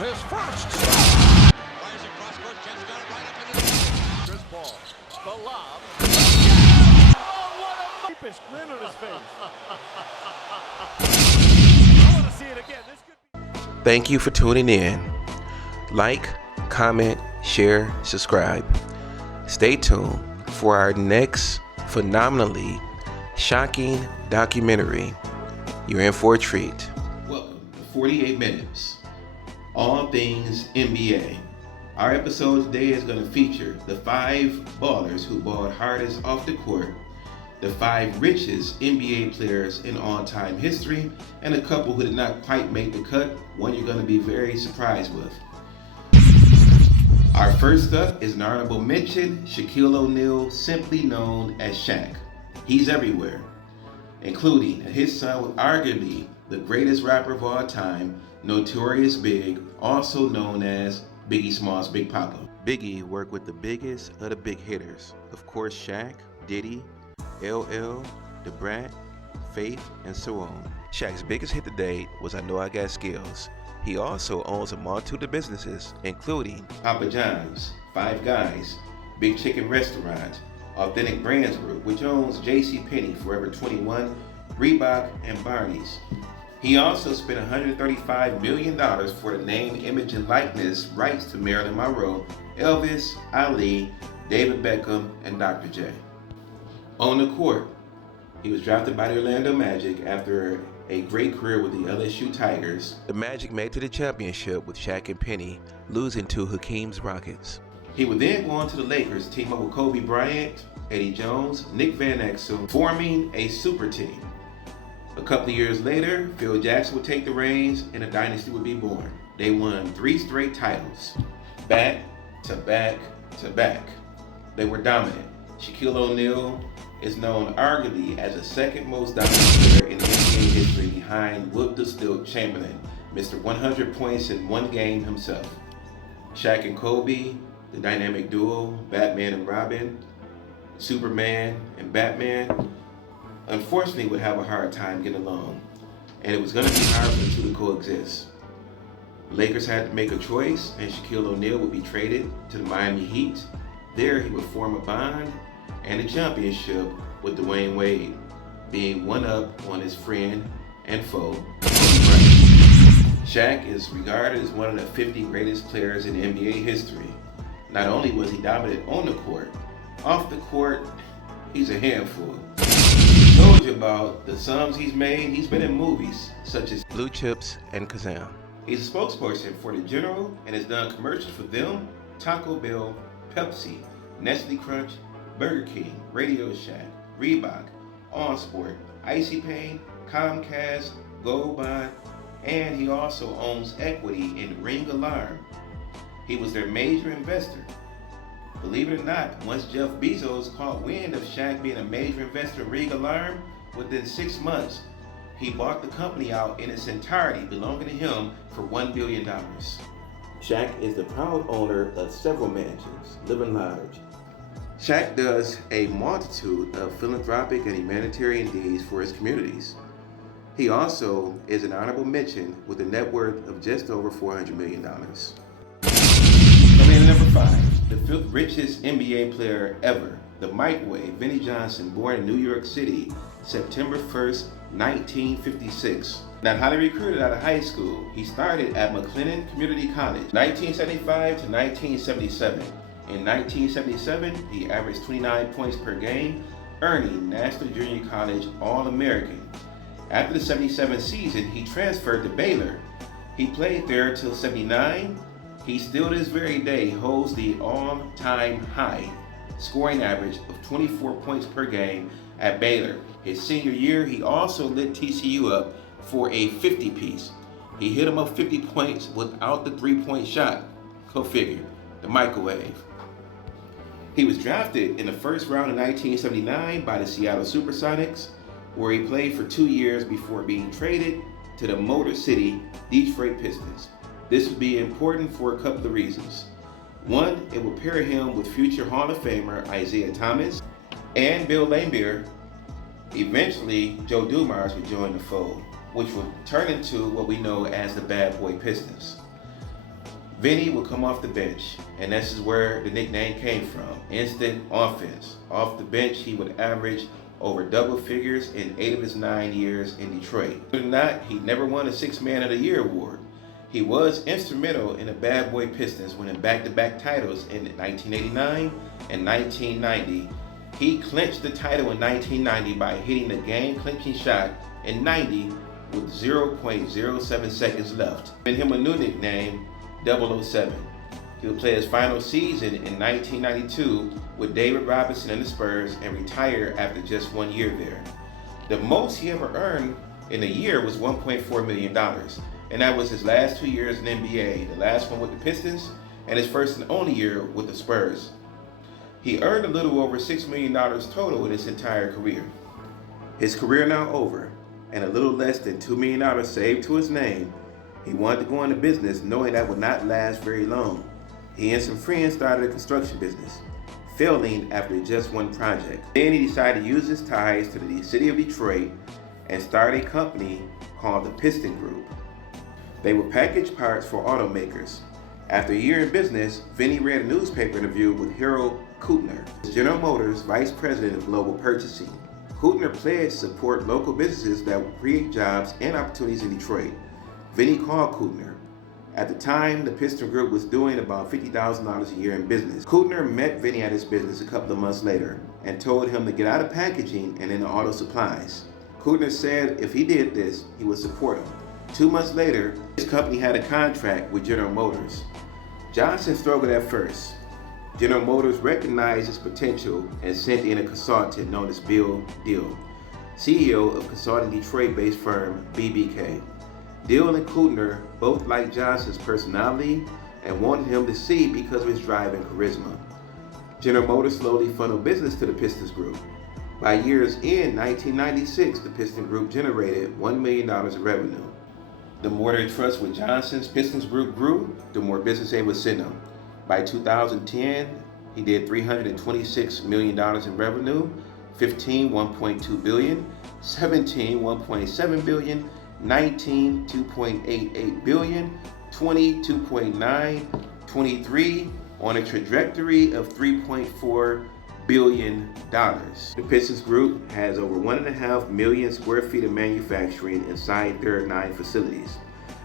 his first stop. Fires across court, Jets got it right up in the Chris Paul, the lob. Oh, what a deepest grin on his face. I want to see it again. This could be... Thank you for tuning in. Like, comment, share, subscribe. Stay tuned for our next phenomenally shocking documentary. You're in for a treat. Welcome to 48 Minutes, all things NBA. Our episode today is going to feature the 5 ballers who balled hardest off the court, the 5 richest NBA players in all-time history, and a couple who did not quite make the cut, one you're going to be very surprised with. Our first up is an honorable mention, Shaquille O'Neal, simply known as Shaq. He's everywhere, including his son with arguably the greatest rapper of all time, Notorious Big, also known as Biggie Smalls' Big Papa. Biggie worked with the biggest of the big hitters. Of course, Shaq, Diddy, LL, Da Brat, Faith, and so on. Shaq's biggest hit to date was I Know I Got Skills. He also owns a multitude of businesses, including Papa John's, Five Guys, Big Chicken Restaurant, Authentic Brands Group, which owns JCPenney, Forever 21, Reebok, and Barney's. He also spent $135 million for the name, image, and likeness rights to Marilyn Monroe, Elvis, Ali, David Beckham, and Dr. J. On the court, he was drafted by the Orlando Magic after a great career with the LSU Tigers. The Magic made to the championship with Shaq and Penny, losing to Hakeem's Rockets. He would then go on to the Lakers, team up with Kobe Bryant, Eddie Jones, Nick Van Exel, forming a super team. A couple of years later, Phil Jackson would take the reins and a dynasty would be born. They won 3 straight titles, back to back to back. They were dominant. Shaquille O'Neal is known arguably as the second most dominant player in NBA history behind Wilt the Stilt Chamberlain, Mr. 100 points in one game himself. Shaq and Kobe, the dynamic duo, Batman and Robin, Superman and Batman, unfortunately would have a hard time getting along, and it was going to be hard for the two to coexist. The Lakers had to make a choice, and Shaquille O'Neal would be traded to the Miami Heat. There he would form a bond and a championship with Dwayne Wade, being one up on his friend and foe, Kobe Bryant. Shaq is regarded as one of the 50 greatest players in NBA history. Not only was he dominant on the court, off the court, he's a handful. I told you about the sums he's made. He's been in movies such as Blue Chips and Kazam. He's a spokesperson for the General and has done commercials for them, Taco Bell, Pepsi, Nestle Crunch, Burger King, Radio Shack, Reebok, On Sport, Icy Pain, Comcast, Gold Bond, and he also owns equity in Ring Alarm. He was their major investor. Believe it or not, once Jeff Bezos caught wind of Shaq being a major investor in Ring Alarm, within 6 months, he bought the company out in its entirety, belonging to him, for $1 billion. Shaq is the proud owner of several mansions, living large. Shaq does a multitude of philanthropic and humanitarian deeds for his communities. He also is an honorable mention with a net worth of just over $400 million. Coming in at number 5, the 5th richest NBA player ever, the microwave, Vinnie Johnson, born in New York City, September 1st, 1956. Not highly recruited out of high school, he started at McLennan Community College, 1975 to 1977. In 1977, he averaged 29 points per game, earning National Junior College All-American. After the 77 season, he transferred to Baylor. He played there until 79. He still to this very day holds the all-time high scoring average of 24 points per game at Baylor. His senior year, he also lit TCU up for a 50-piece. He hit him up 50 points without the three-point shot. Go figure, the microwave. He was drafted in the first round in 1979 by the Seattle Supersonics, where he played for 2 years before being traded to the Motor City Detroit Pistons. This would be important for a couple of reasons. One, it will pair him with future Hall of Famer Isaiah Thomas and Bill Laimbeer. Eventually, Joe Dumars would join the fold, which would turn into what we know as the Bad Boy Pistons. Vinnie would come off the bench, and this is where the nickname came from. Instant offense. Off the bench, he would average over double figures in 8 of his 9 years in Detroit. Believe it or not, he never won a Sixth Man of the Year award. He was instrumental in the Bad Boy Pistons winning back-to-back titles in 1989 and 1990. He clinched the title in 1990 by hitting the game-clinching shot in 90 with 0.07 seconds left. Giving him a new nickname, 007. He would play his final season in 1992 with David Robinson and the Spurs and retire after just 1 year there. The most he ever earned in a year was $1.4 million, and that was his last 2 years in the NBA, the last one with the Pistons and his first and only year with the Spurs. He earned a little over $6 million total in his entire career. His career now over, and a little less than $2 million saved to his name. He wanted to go into business knowing that would not last very long. He and some friends started a construction business, failing after just one project. Then he decided to use his ties to the city of Detroit and start a company called the Piston Group. They would package parts for automakers. After a year in business, Vinnie read a newspaper interview with Harold Kuttner, General Motors Vice President of Global Purchasing. Kuttner pledged to support local businesses that would create jobs and opportunities in Detroit. Vinnie called Kuttner. At the time, the Piston Group was doing about $50,000 a year in business. Kuttner met Vinnie at his business a couple of months later and told him to get out of packaging and into auto supplies. Kuttner said if he did this, he would support him. 2 months later, his company had a contract with General Motors. Johnson struggled at first. General Motors recognized his potential and sent in a consultant known as Bill Deal, CEO of consulting Detroit-based firm BBK. Deal and Kuttner both liked Johnson's personality and wanted him to succeed because of his drive and charisma. General Motors slowly funneled business to the Pistons Group. By year's end, 1996, the Piston Group generated $1 million in revenue. The more their trust with Johnson's Pistons Group grew, the more business they would send him. By 2010, he did $326 million in revenue, 15, $1.2 billion, 17, $1.7 billion, 19, $2.88 billion, 20, $2.9, 23, on a trajectory of $3.4 billion. The Pistons Group has over 1.5 million square feet of manufacturing inside their 9 facilities.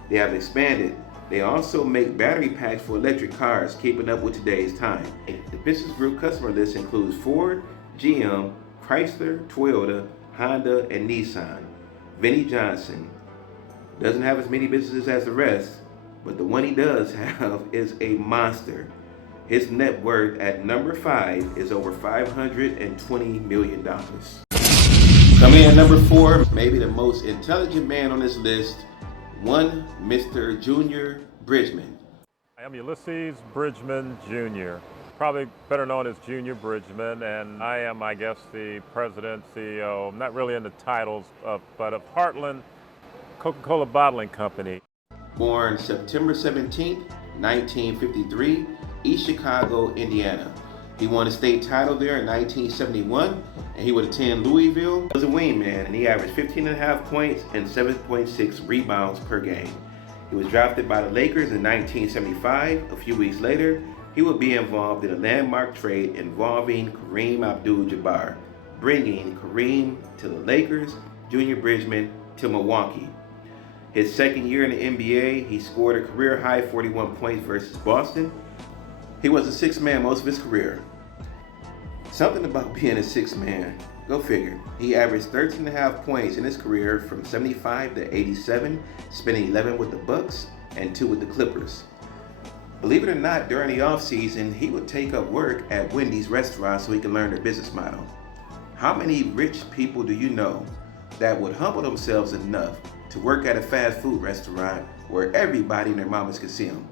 They have expanded. They also make battery packs for electric cars, keeping up with today's time. The Pistons Group customer list includes Ford, GM, Chrysler, Toyota, Honda, and Nissan. Vinnie Johnson doesn't have as many businesses as the rest, but the one he does have is a monster. His net worth at number 5 is over $520 million. Coming in at number 4, maybe the most intelligent man on this list, one Mr. Junior Bridgeman. I am Ulysses Bridgeman Jr., probably better known as Junior Bridgeman, and I am, I guess, the president, CEO, not really into titles, but of Heartland Coca-Cola Bottling Company. Born September 17, 1953, East Chicago, Indiana. He won a state title there in 1971, and he would attend Louisville. He was a wingman, and he averaged 15.5 points and 7.6 rebounds per game. He was drafted by the Lakers in 1975. A few weeks later, he would be involved in a landmark trade involving Kareem Abdul-Jabbar, bringing Kareem to the Lakers, Junior Bridgeman to Milwaukee. His second year in the NBA, he scored a career-high 41 points versus Boston. He was a sixth man most of his career. Something about being a sixth man, go figure. He averaged 13.5 points in his career from 75 to 87, spending 11 with the Bucks and 2 with the Clippers. Believe it or not, during the offseason, he would take up work at Wendy's restaurant so he could learn their business model. How many rich people do you know that would humble themselves enough to work at a fast food restaurant where everybody and their mamas could see them?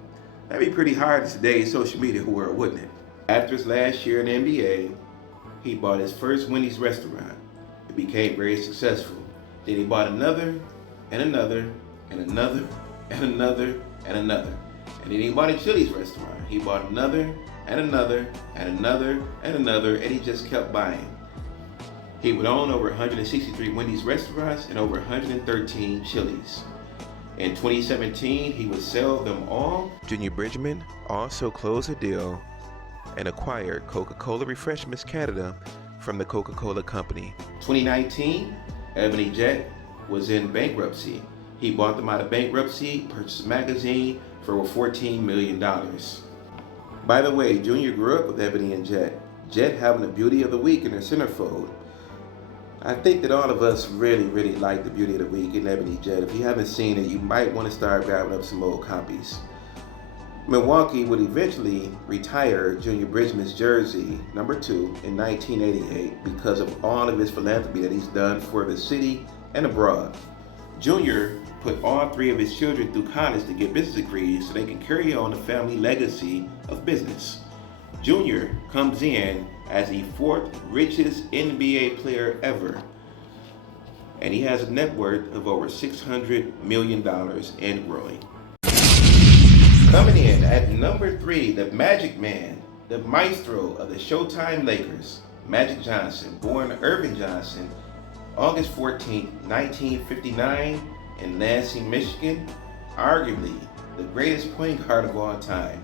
That'd be pretty hard in today's social media world, wouldn't it? After his last year in the NBA, he bought his first Wendy's restaurant. It became very successful. Then he bought another, and another, and another, and another, and another. And then he bought a Chili's restaurant. He bought another, and another, and another, and another, and he just kept buying. He would own over 163 Wendy's restaurants and over 113 Chili's. In 2017, he would sell them all. Junior Bridgeman also closed a deal and acquired Coca-Cola Refreshments Canada from the Coca-Cola Company. 2019, Ebony Jet was in bankruptcy. He bought them out of bankruptcy, purchased a magazine for over $14 million. By the way, Junior grew up with Ebony and Jet. Jet having the beauty of the week in her centerfold. I think that all of us really like the beauty of the week in Ebony Jet. If you haven't seen it, you might want to start grabbing up some old copies. Milwaukee would eventually retire Junior Bridgman's jersey, number 2, in 1988 because of all of his philanthropy that he's done for the city and abroad. Junior put all 3 of his children through college to get business degrees so they can carry on the family legacy of business. Junior comes in as the 4th richest NBA player ever, and he has a net worth of over $600 million and growing. Coming in at number 3, the Magic Man, the maestro of the Showtime Lakers, Magic Johnson, born Irvin Johnson, August 14, 1959, in Lansing, Michigan, arguably the greatest point guard of all time.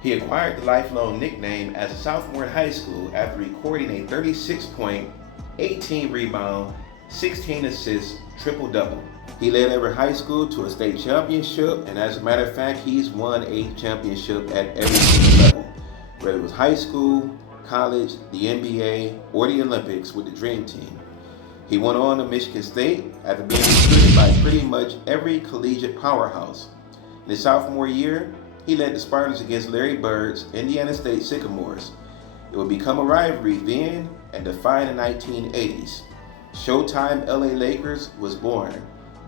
He acquired the lifelong nickname as a sophomore in high school after recording a 36-point, 18-rebound, 16-assist triple-double. He led every high school to a state championship, and as a matter of fact, he's won a championship at every single level, whether it was high school, college, the NBA, or the Olympics with the Dream Team. He went on to Michigan State after being recruited by pretty much every collegiate powerhouse. In his sophomore year, he led the Spartans against Larry Bird's Indiana State Sycamores. It would become a rivalry then and defined the 1980s. Showtime LA Lakers was born.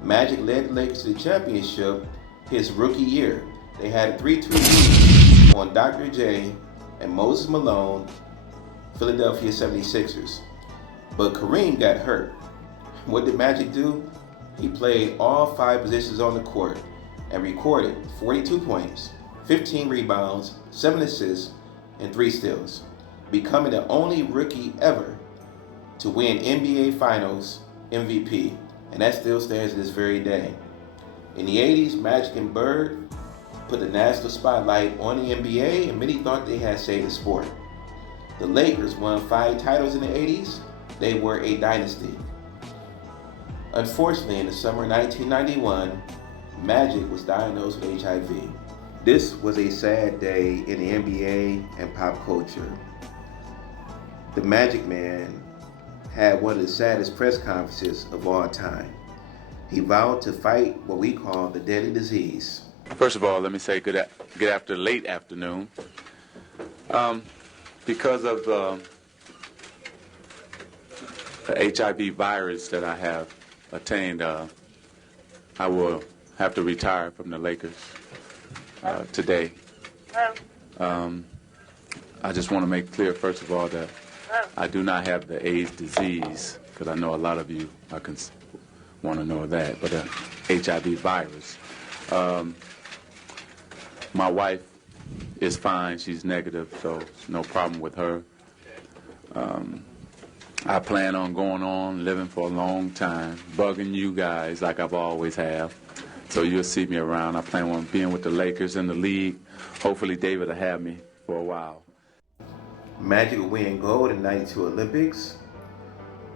Magic led the Lakers to the championship his rookie year. They had a 3-2 lead on Dr. J and Moses Malone, Philadelphia 76ers. But Kareem got hurt. What did Magic do? He played all 5 positions on the court and recorded 42 points, 15 rebounds, 7 assists, and 3 steals, becoming the only rookie ever to win NBA Finals MVP, and that still stands to this very day. In the 80s, Magic and Bird put the national spotlight on the NBA, and many thought they had saved the sport. The Lakers won 5 titles in the 80s. They were a dynasty. Unfortunately, in the summer of 1991, Magic was diagnosed with HIV. This was a sad day in the NBA and pop culture. The Magic Man had one of the saddest press conferences of all time. He vowed to fight what we call the deadly disease. First of all, let me say good after late afternoon. Because of the HIV virus that I have attained, I will have to retire from the Lakers today. I just want to make clear, first of all, that I do not have the AIDS disease, because I know a lot of you want to know that, but the HIV virus. My wife is fine. She's negative, so no problem with her. I plan on going on, living for a long time, bugging you guys like I've always have. So you'll see me around. I plan on being with the Lakers in the league. Hopefully David will have me for a while. Magic would win gold in '92 Olympics.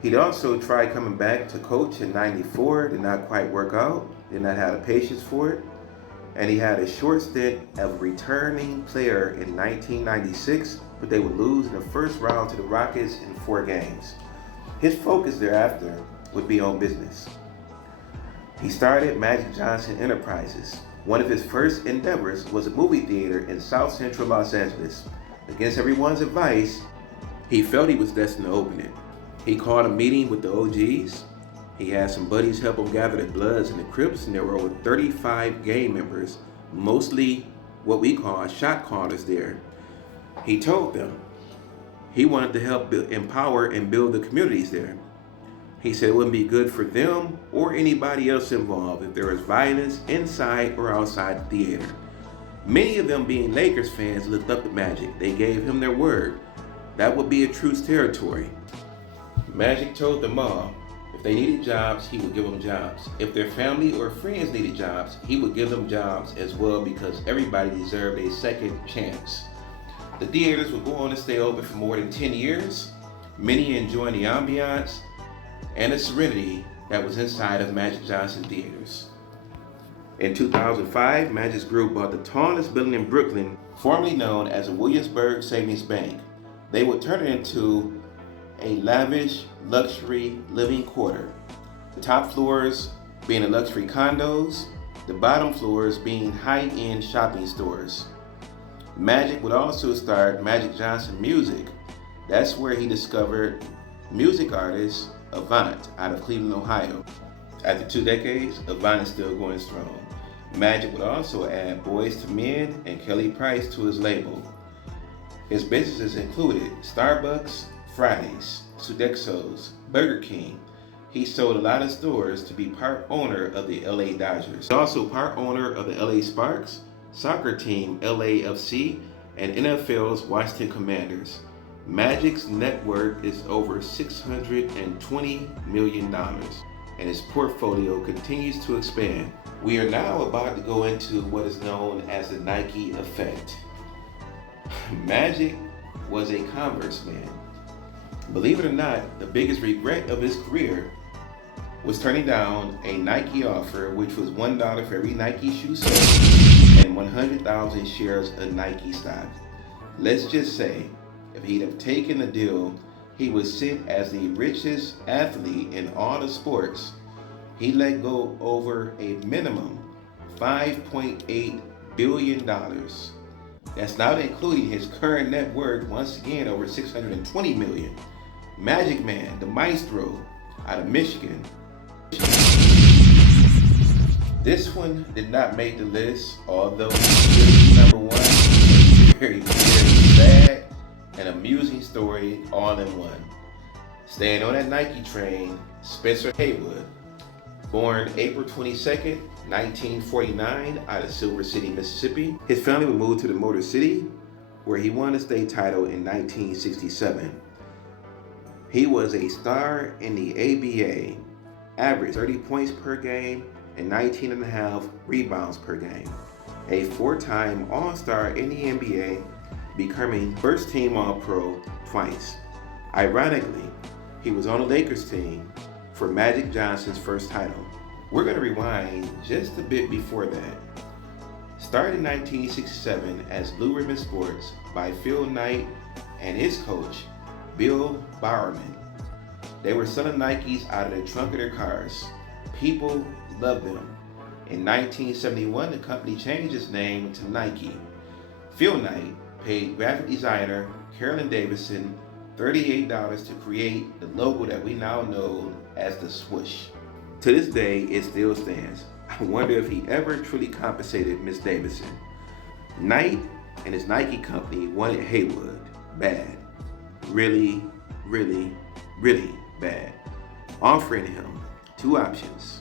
He'd also try coming back to coach in '94, did not quite work out, did not have the patience for it. And he had a short stint of returning player in 1996, but they would lose in the first round to the Rockets in 4 games. His focus thereafter would be on business. He started Magic Johnson Enterprises. One of his first endeavors was a movie theater in South Central Los Angeles. Against everyone's advice, he felt he was destined to open it. He called a meeting with the OGs. He had some buddies help him gather the Bloods and the Crips, and there were over 35 gang members, mostly what we call shot callers there. He told them he wanted to help empower and build the communities there. He said it wouldn't be good for them or anybody else involved if there was violence inside or outside the theater. Many of them, being Lakers fans, looked up to Magic. They gave him their word. That would be a truce territory. Magic told them all, if they needed jobs, he would give them jobs. If their family or friends needed jobs, he would give them jobs as well, because everybody deserved a second chance. The theaters would go on to stay open for more than 10 years, many enjoying the ambiance and the serenity that was inside of Magic Johnson theaters. In 2005, Magic's group bought the tallest building in Brooklyn, formerly known as the Williamsburg Savings Bank. They would turn it into a lavish luxury living quarter. The top floors being the luxury condos, the bottom floors being high-end shopping stores. Magic would also start Magic Johnson Music. That's where he discovered music artist Avant out of Cleveland, Ohio. After 2 decades, Avant is still going strong. Magic would also add Boyz II Men and Kelly Price to his label. His businesses included Starbucks, Fridays, Sodexo's, Burger King. He sold a lot of stores to be part owner of the LA Dodgers. He's also part owner of the LA Sparks, soccer team LAFC, and NFL's Washington Commanders. Magic's net worth is over $620 million, and his portfolio continues to expand. We are now about to go into what is known as the Nike effect. Magic was a Converse man. Believe it or not, the biggest regret of his career was turning down a Nike offer, which was $1 for every Nike shoe sold and 100,000 shares of Nike stock. Let's just say, if he'd have taken the deal, he would sit as the richest athlete in all the sports. He let go over a minimum $5.8 billion. That's not including his current net worth, once again over $620 million. Magic Man, the maestro, out of Michigan. This one did not make the list, although it's number one. Very, very sad and amusing story all in one. Staying on that Nike train, Spencer Haywood, born April 22nd, 1949, out of Silver City, Mississippi. His family would move to the Motor City, where he won a state title in 1967. He was a star in the ABA, averaged 30 points per game and 19.5 rebounds per game. A 4-time All-Star in the NBA, becoming first-team All-Pro twice. Ironically, he was on the Lakers team for Magic Johnson's first title. We're going to rewind just a bit before that. Started in 1967 as Blue Ribbon Sports by Phil Knight and his coach, Bill Bowerman. They were selling Nikes out of the trunk of their cars. People loved them. In 1971, the company changed its name to Nike. Phil Knight paid graphic designer Carolyn Davidson $38 to create the logo that we now know as the swoosh. To this day, it still stands. I wonder if he ever truly compensated Miss Davidson. Knight and his Nike company wanted Haywood bad. Really, really, really bad. Offering him 2 options.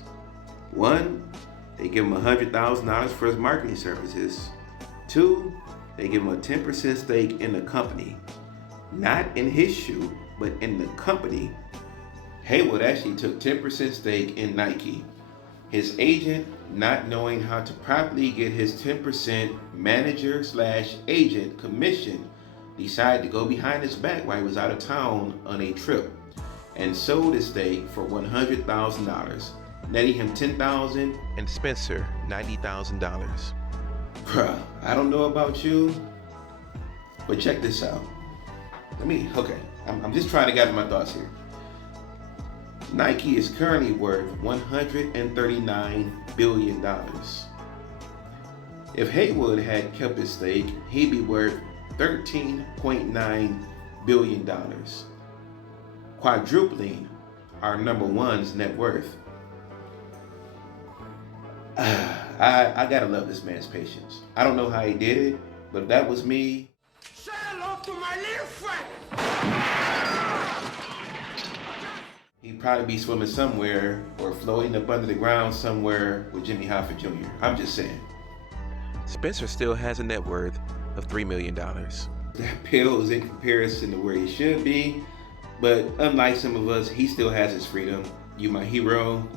1, they give him $100,000 for his marketing services. 2, they give him a 10% stake in the company. Not in his shoe, but in the company. Haywood actually took 10% stake in Nike. His agent, not knowing how to properly get his 10% manager/agent commission, decided to go behind his back while he was out of town on a trip and sold his stake for $100,000, netting him $10,000 and Spencer $90,000. Bruh, I don't know about you, but check this out. I'm just trying to gather my thoughts here. Nike is currently worth $139 billion. If Haywood had kept his stake, he'd be worth $13.9 billion, quadrupling our number one's net worth. I gotta love this man's patience. I don't know how he did it, but if that was me, Say hello to my little friend. he'd probably be swimming somewhere or floating up under the ground somewhere with Jimmy Hoffa Jr. I'm just saying. Spencer still has a net worth of $3 million. That pales in comparison to where he should be, but unlike some of us, he still has his freedom. You my hero.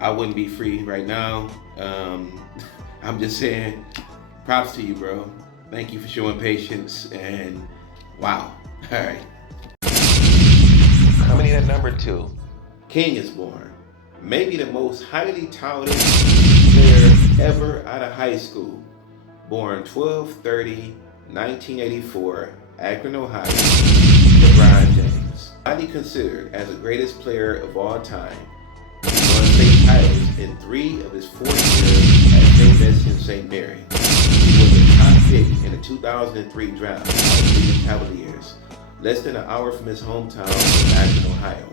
I wouldn't be free right now. I'm just saying, props to you, bro. Thank you for showing patience, and wow. All right. Coming in at number 2. King is born. Maybe the most highly touted player ever out of high school. Born 12/30/1984, Akron, Ohio, LeBron James. Widely considered as the greatest player of all time. He won state titles in 3 of his 4 years at St. Vincent St. Mary. He was a top pick in the 2003 draft by the Cleveland Cavaliers, less than an hour from his hometown of Akron, Ohio.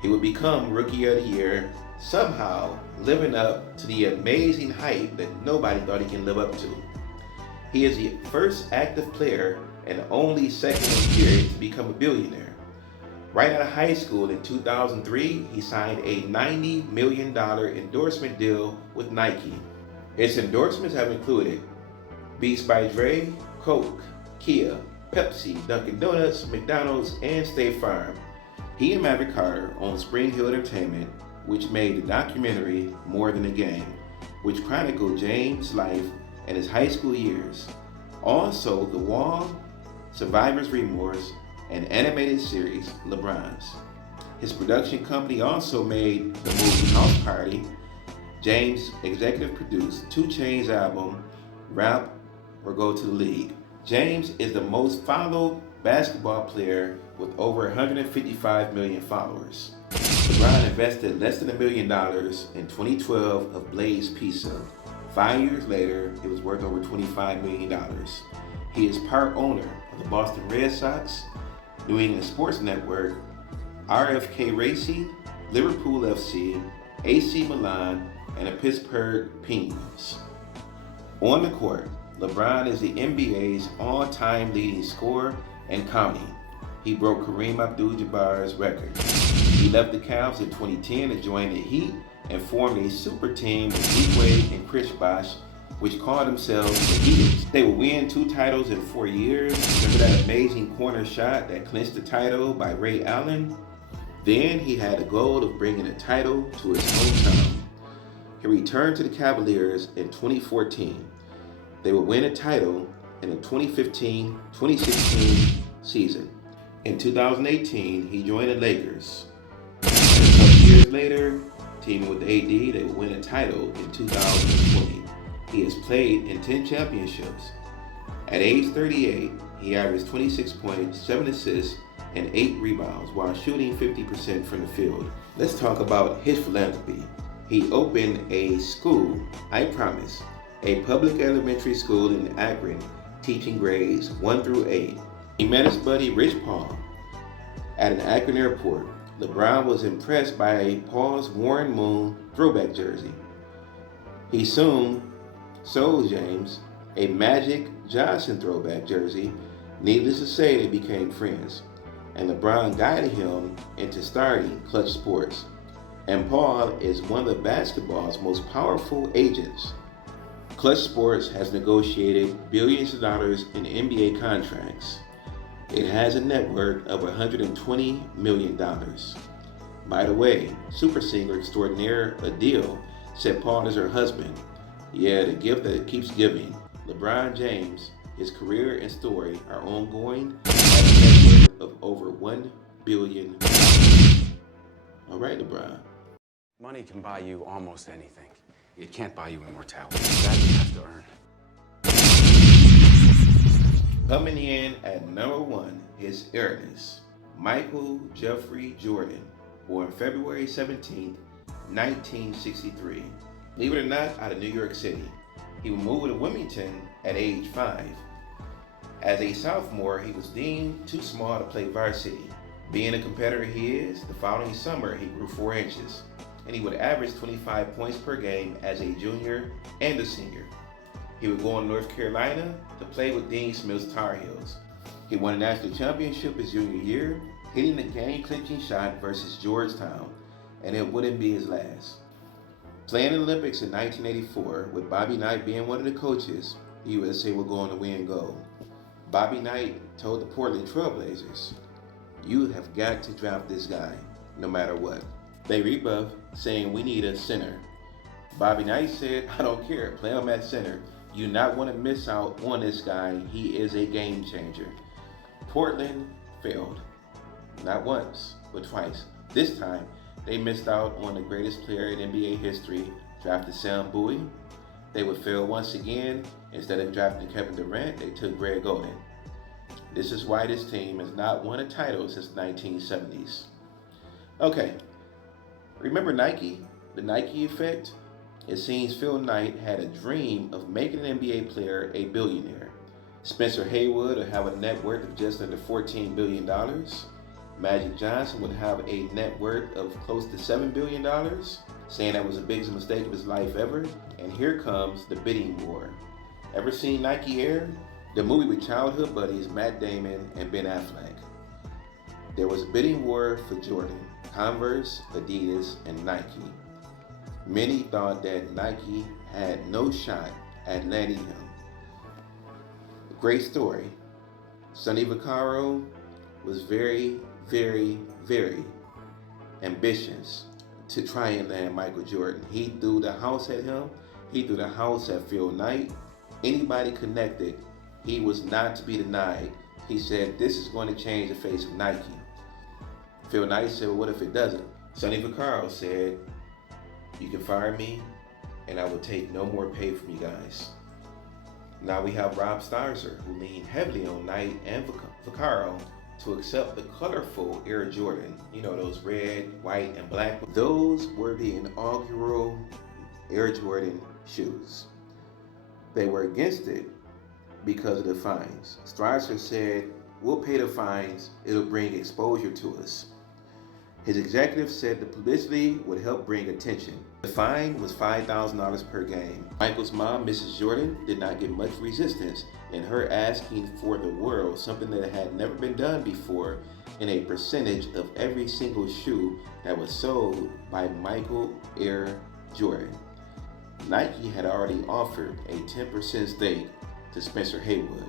He would become Rookie of the Year, somehow living up to the amazing hype that nobody thought he can live up to. He is the first active player and the only second in period to become a billionaire. Right out of high school in 2003, he signed a $90 million endorsement deal with Nike. Its endorsements have included Beats by Dre, Coke, Kia, Pepsi, Dunkin' Donuts, McDonald's, and State Farm. He and Maverick Carter own Spring Hill Entertainment, which made the documentary More Than a Game, which chronicled James' life and his high school years. Also, The Wall, Survivor's Remorse, and animated series LeBron's. His production company also made the movie House Party. James executive produced 2 Chainz album, Rap or Go to the League. James is the most followed basketball player with over 155 million followers. LeBron invested less than $1 million in 2012 of Blaze Pizza. 5 years later, it was worth over $25 million. He is part owner of the Boston Red Sox, New England Sports Network, RFK Racing, Liverpool FC, AC Milan, and the Pittsburgh Penguins. On the court, LeBron is the NBA's all-time leading scorer and counting. He broke Kareem Abdul-Jabbar's record. He left the Cavs in 2010 to join the Heat and formed a super team with D-Wade and Chris Bosh, which called themselves the Eagles. They would win 2 titles in 4 years. Remember that amazing corner shot that clinched the title by Ray Allen? Then he had the goal of bringing the title to his hometown. He returned to the Cavaliers in 2014. They would win a title in the 2015-2016 season. In 2018, he joined the Lakers. And a couple years later, teaming with AD, they would win a title in 2020. He has played in 10 championships. At age 38, he averaged 26 points, 7 assists, and 8 rebounds while shooting 50% from the field. Let's talk about his philanthropy. He opened a school, I Promise, a public elementary school in Akron, teaching grades 1 through 8. He met his buddy Rich Paul at an Akron airport. LeBron was impressed by Paul's Warren Moon throwback jersey. He soon sold James a Magic Johnson throwback jersey. Needless to say, they became friends, and LeBron guided him into starting Clutch Sports. And Paul is one of the basketball's most powerful agents. Clutch Sports has negotiated billions of dollars in NBA contracts. It has a net worth of $120 million. By the way, super singer extraordinaire Adele said Paul is her husband. Yeah, the gift that keeps giving. LeBron James, his career and story are ongoing, has a net worth of over $1 billion. All right, LeBron. Money can buy you almost anything. It can't buy you immortality. That you have to earn. Coming in at number 1 is Ernest Michael Jeffrey Jordan, born February 17, 1963. Believe it or not, out of New York City. He would move to Wilmington at age 5. As a sophomore, he was deemed too small to play varsity. Being a competitor he is, the following summer he grew 4 inches, and he would average 25 points per game as a junior and a senior. He would go to North Carolina to play with Dean Smith's Tar Heels. He won a national championship his junior year, hitting the game-clinching shot versus Georgetown, and it wouldn't be his last. Playing in the Olympics in 1984, with Bobby Knight being one of the coaches, the USA would go on to win gold. Bobby Knight told the Portland Trail Blazers, "You have got to draft this guy, no matter what." They rebuffed, saying we need a center. Bobby Knight said, I don't care, play him at center. You not want to miss out on this guy. He is a game changer. Portland failed. Not once, but twice. This time, they missed out on the greatest player in NBA history, drafted Sam Bowie. They would fail once again. Instead of drafting Kevin Durant, they took Greg Oden. This is why this team has not won a title since the 1970s. Okay, remember Nike? The Nike effect? It seems Phil Knight had a dream of making an NBA player a billionaire. Spencer Haywood would have a net worth of just under $14 billion. Magic Johnson would have a net worth of close to $7 billion, saying that was the biggest mistake of his life ever. And here comes the bidding war. Ever seen Nike Air? The movie with childhood buddies Matt Damon and Ben Affleck. There was a bidding war for Jordan, Converse, Adidas, and Nike. Many thought that Nike had no shot at landing him. Great story. Sonny Vaccaro was very, very, very ambitious to try and land Michael Jordan. He threw the house at him. He threw the house at Phil Knight. Anybody connected, he was not to be denied. He said, this is going to change the face of Nike. Phil Knight said, well, what if it doesn't? Sonny Vaccaro said, you can fire me and I will take no more pay from you guys. Now we have Rob Starzer, who leaned heavily on Knight and Vaccaro to accept the colorful Air Jordan. You know, those red, white, and black. Those were the inaugural Air Jordan shoes. They were against it because of the fines. Starzer said, we'll pay the fines, it'll bring exposure to us. His executive said the publicity would help bring attention. The fine was $5,000 per game. Michael's mom, Mrs. Jordan, did not get much resistance in her asking for the world, something that had never been done before, in a percentage of every single shoe that was sold by Michael Air Jordan. Nike had already offered a 10% stake to Spencer Haywood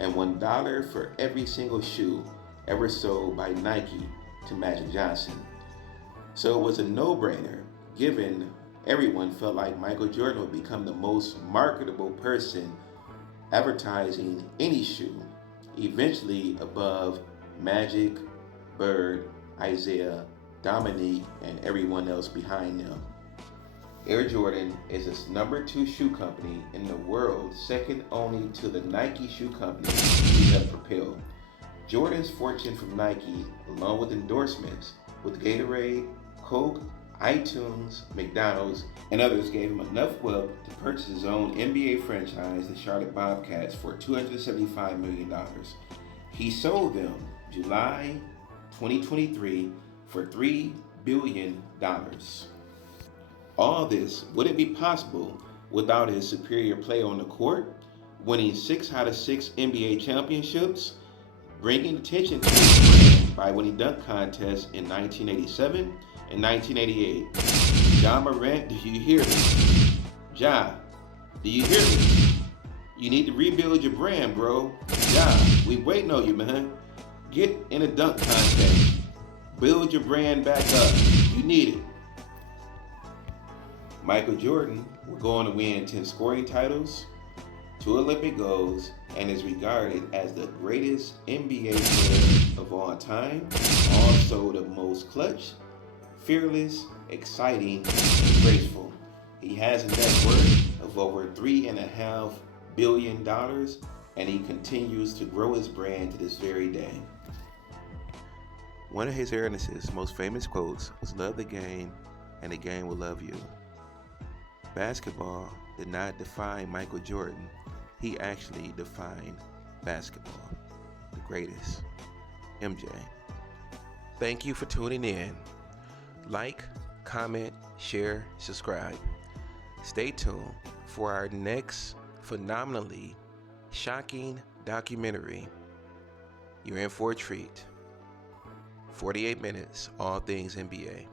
and $1 for every single shoe ever sold by Nike to Magic Johnson. So it was a no-brainer, given everyone felt like Michael Jordan would become the most marketable person advertising any shoe, eventually above Magic, Bird, Isaiah, Dominique, and everyone else behind them. Air Jordan is its number 2 shoe company in the world, second only to the Nike shoe company he helped propel. Jordan's fortune from Nike, along with endorsements with Gatorade, Coke, iTunes, McDonald's, and others, gave him enough wealth to purchase his own NBA franchise, the Charlotte Bobcats, for $275 million. He sold them July 2023 for $3 billion. All this wouldn't be possible without his superior play on the court, winning 6 out of 6 NBA championships, bringing attention to his brand by winning dunk contests in 1987 and 1988. Ja Morant, do you hear me? Ja, do you hear me? You need to rebuild your brand, bro. Ja, we waiting on you, man. Get in a dunk contest. Build your brand back up. You need it. Michael Jordan will go on to win 10 scoring titles, 2 Olympic golds, and is regarded as the greatest NBA player of all time. Also the most clutch, fearless, exciting, and graceful. He has a net worth of over $3.5 billion, and he continues to grow his brand to this very day. One of His Holiness's most famous quotes was, "Love the game, and the game will love you." Basketball did not define Michael Jordan. He actually defined basketball. The greatest, MJ. Thank you for tuning in. Like, comment, share, subscribe. Stay tuned for our next phenomenally shocking documentary. You're in for a treat. 48 minutes, all things NBA.